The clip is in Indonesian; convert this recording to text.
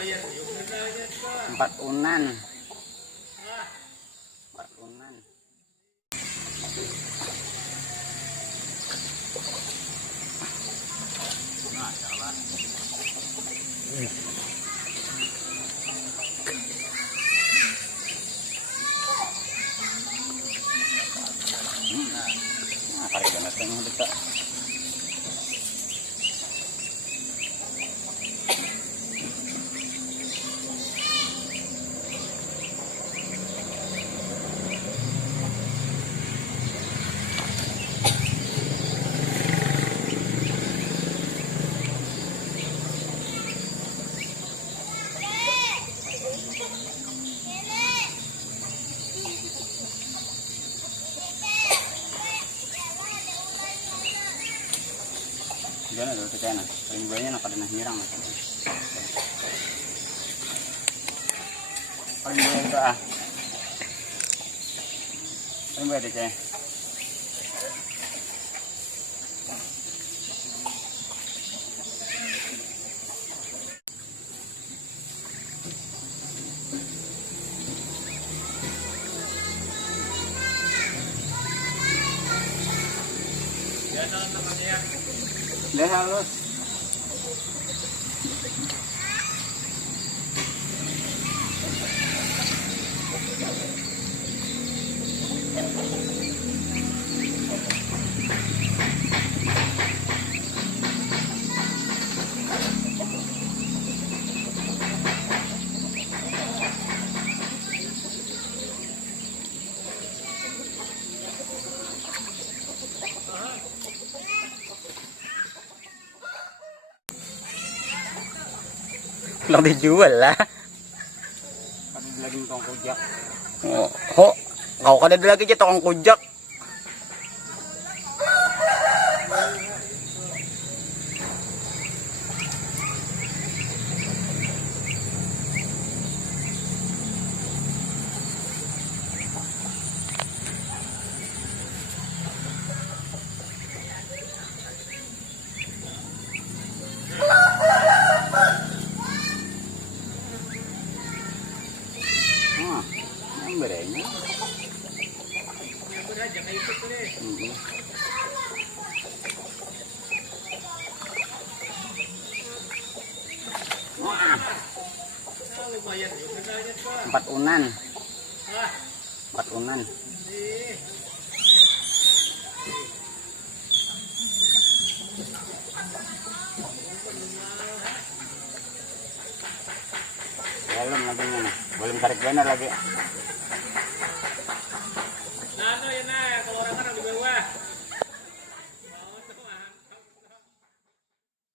Empat unan. Empat unan. Tarik banget yang dekat. Jangan dulu kita na. Paling banyak nak ada hirang. Paling banyak itu ah. Paling banyak deh. Udah halus. Lang dijual lah. Kami lagi tong kujak. Oh, ho, kau kada lagi aja tong kujak. Berenya. Empat unan. Empat unan. Belum lagi nih. Belum tarik benar lagi.